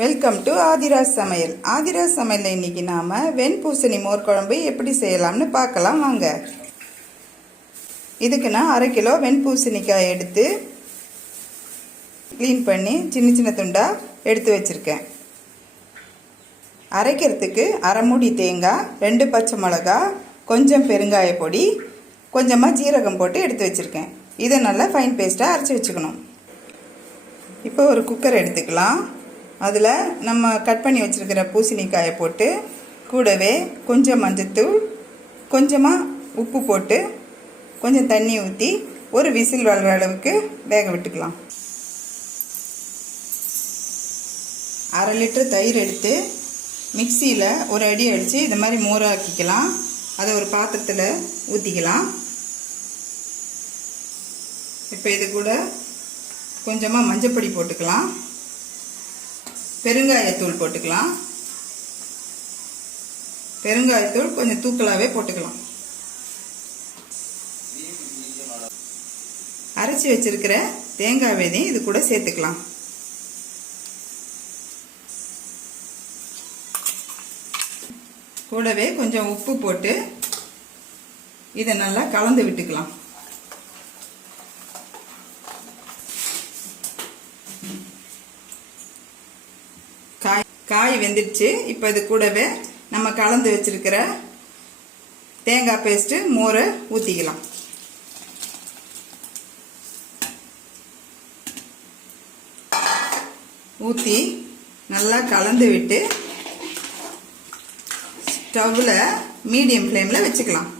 Welcome to Adhiraj சமையல். ஆதிராஜ் சமையல் இன்னைக்கு நாம வெண்பூசணி மோர் குழம்பு எப்படி செய்யலாம்னு பார்க்கலாம் வாங்க. இதுக்கு நான் 1/2 கிலோ வெண்பூசணிக்காய் எடுத்து க்ளீன் பண்ணி சின்ன சின்ன துண்டா எடுத்து வச்சிருக்கேன். அரைக்கிறதுக்கு 1/2 மூடி தேங்காய், 2 பச்சை மிளகாய், கொஞ்சம் பெருங்காய பொடி, கொஞ்சமாக ஜீரகம் போட்டு எடுத்து வச்சிருக்கேன். இதை நல்லா ஃபைன் பேஸ்ட்டாக அரைச்சி வச்சுக்கணும். இப்போ ஒரு குக்கர் எடுத்துக்கலாம். அதில் நம்ம கட் பண்ணி வச்சுருக்கிற பூசணிக்காயை போட்டு கூடவே கொஞ்சம் மஞ்சத்தூள், கொஞ்சமாக உப்பு போட்டு கொஞ்சம் தண்ணி ஊற்றி ஒரு விசில் வளர அளவுக்கு வேக விட்டுக்கலாம். 1/2 லிட்டர் தயிர் எடுத்து மிக்சியில் ஒரு அடி அடித்து இந்த மாதிரி மோராக்கிக்கலாம். அதை ஒரு பாத்திரத்தில் ஊற்றிக்கலாம். இப்போ இது கூட கொஞ்சமாக மஞ்சப்பொடி போட்டுக்கலாம், பெருங்காயத்தூள் போட்டுக்கலாம். பெருங்காயத்தூள் கொஞ்சம் தூக்கலாகவே போட்டுக்கலாம். அரைச்சி வச்சிருக்கிற தேங்காய் விதையும் இது கூட சேர்த்துக்கலாம். கூடவே கொஞ்சம் உப்பு போட்டு இதை நல்லா கலந்து விட்டுக்கலாம். காய் வெந்துடுச்சு. இப்போ இது கூடவே நம்ம கலந்து வச்சிருக்கிற தேங்காய் பேஸ்ட்டு மோரை ஊற்றிக்கலாம். ஊற்றி நல்லா கலந்து விட்டு ஸ்டவ்வில் மீடியம் ஃப்ளேமில் வச்சுக்கலாம்.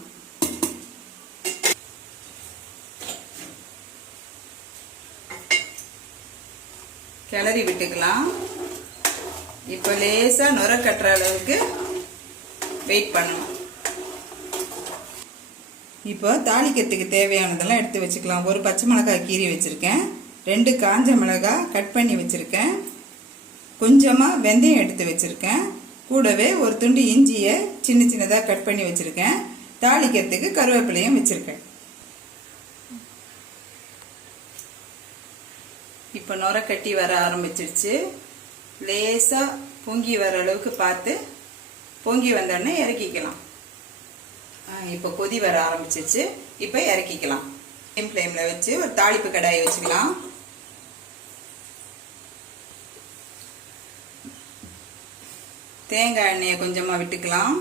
கிளறி விட்டுக்கலாம். இப்போ லேசாக நுர கட்டுற அளவுக்கு வெயிட் பண்ணணும். இப்போ தாளிக்கிறதுக்கு தேவையானதெல்லாம் எடுத்து வச்சுக்கலாம். ஒரு பச்சை மிளகாய் கீறி வச்சுருக்கேன், 2 காஞ்ச மிளகாய் கட் பண்ணி வச்சுருக்கேன், கொஞ்சமாக வெந்தயம் எடுத்து வச்சுருக்கேன், கூடவே ஒரு துண்டு இஞ்சியை சின்ன சின்னதாக கட் பண்ணி வச்சுருக்கேன், தாளிக்கிறதுக்கு கருவேப்பிலையும் வச்சுருக்கேன். இப்போ நுர கட்டி வர ஆரம்பிச்சிருச்சு. லேசாக பொங்கி வர அளவுக்கு பார்த்து பொங்கி வந்தோடனே இறக்கிக்கலாம். இப்போ கொதி வர ஆரம்பிச்சிருச்சு. இப்போ இறக்கிக்கலாம். மீடியம் ஃப்ளேமில் வச்சு ஒரு தாளிப்பு கடாயை வச்சுக்கலாம். தேங்காய் எண்ணெயை கொஞ்சமாக விட்டுக்கலாம்.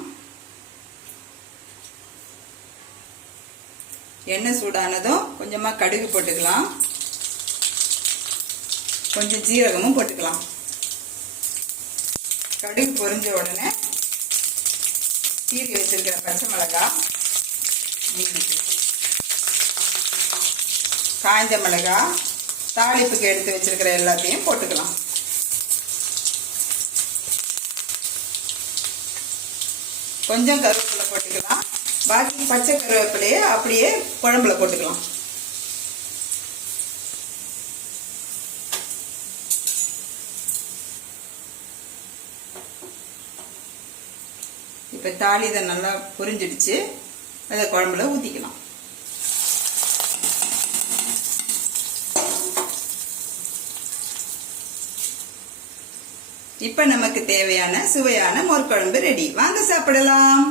எண்ணெய் சூடானதும் கொஞ்சமாக கடுகு போட்டுக்கலாம், கொஞ்சம் ஜீரகமும் போட்டுக்கலாம். கடுகு பொரிஞ்ச உடனே கீறி வச்சிருக்கிற பச்சை மிளகாய், காய்ந்த மிளகாய், தாளிப்புக்கு எடுத்து வச்சிருக்கிற எல்லாத்தையும் போட்டுக்கலாம். கொஞ்சம் கருவேப்பிலை போட்டுக்கலாம். பாக்கி பச்சை கருவேப்பிலையை அப்படியே குழம்புல போட்டுக்கலாம். இப்போ தாளிதை நல்லா புரிஞ்சிடுச்சு. அதை குழம்புல ஊற்றிக்கலாம். இப்போ நமக்கு தேவையான சுவையான மோர் குழம்பு ரெடி. வாங்க சாப்பிடலாம்.